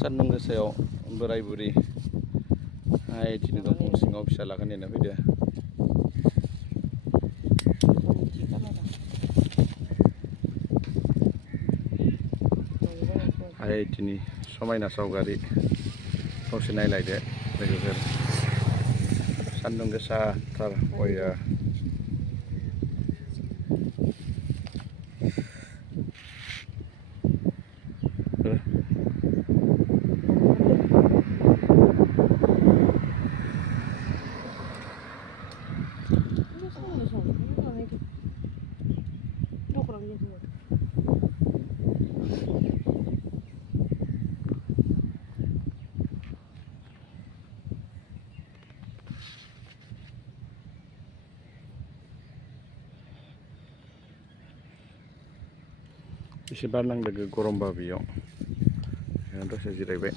सान्दुं गोसायाव बोराय बुरि IITनि दंफां सिङाव फिसालाखौ नेनो फैदो। IITनि समायना सावगारि दसे नायलायदो लोगोफोर। सान्दुं गोसाथार बया। एसे बार नांदों गरमबा बेयाव दसे जिरायबाय।